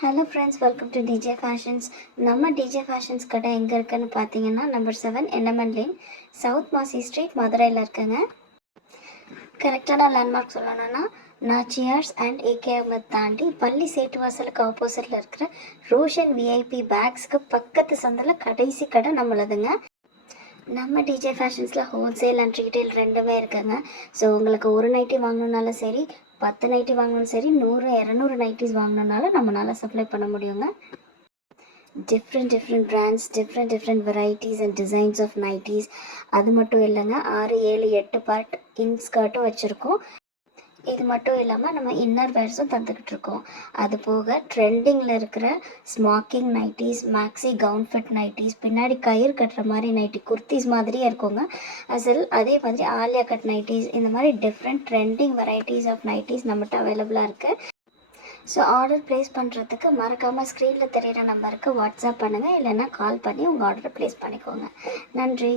Hello friends, welcome to DJ fashions. நம்ம DJ fashions கடை எங்கே இருக்குன்னு பார்த்தீங்கன்னா நம்பர் 7 என்எம்என் லேன், சவுத் மாசி ஸ்ட்ரீட், மதுரையில் இருக்குங்க. கரெக்டான லேண்ட்மார்க் சொல்லணும்னா நாச்சியார்ஸ் அண்ட் ஏகே அகமத் தாண்டி பள்ளி சேட்டு வாசலுக்கு ஆப்போசிட்டில் இருக்கிற ரோஷன் விஐபி பேக்ஸ்க்கு பக்கத்து சந்தில் கடைசி கடை நம்மளதுங்க. நம்ம டிஜே ஃபேஷன்ஸில் ஹோல்சேல் அண்ட் ரீட்டைல் ரெண்டுமே இருக்குங்க. ஸோ உங்களுக்கு ஒரு நைட்டி வாங்கணுன்னாலும் சரி, 10 நைட்டி வாங்கணும் சரி, 100-200 நைட்டிஸ் வாங்கணுன்னாலும் நம்மளால் சப்ளை பண்ண முடியுங்க. Different brands, different varieties and designs of nighties. அது மட்டும் இல்லைங்க, 6, 7, 8 பார்ட் இன்ஸ்கர்ட்டும் வச்சுருக்கோம். இது மட்டும் இல்லாமல் நம்ம இன்னர் வேர்ஸும் தந்துக்கிட்டு இருக்கோம். அது போக ட்ரெண்டிங்கில் இருக்கிற smocking nighties, maxi gown fit nighties, பின்னாடி கயிறு கட்டுற மாதிரி நைட்டி, குர்த்திஸ் மாதிரியே இருக்குங்க. அதே மாதிரி ஆலியா கட் நைட்டிஸ், இந்த மாதிரி different trending varieties of nighties நம்மகிட்ட அவைலபிளாக இருக்குது. ஸோ ஆர்டர் ப்ளேஸ் பண்ணுறதுக்கு மறக்காமல் ஸ்க்ரீனில் தெரிகிற நம்பருக்கு வாட்ஸ்அப் பண்ணுங்கள், இல்லைன்னா கால் பண்ணி உங்கள் ஆர்டரை ப்ளேஸ் பண்ணிக்கோங்க. நன்றி.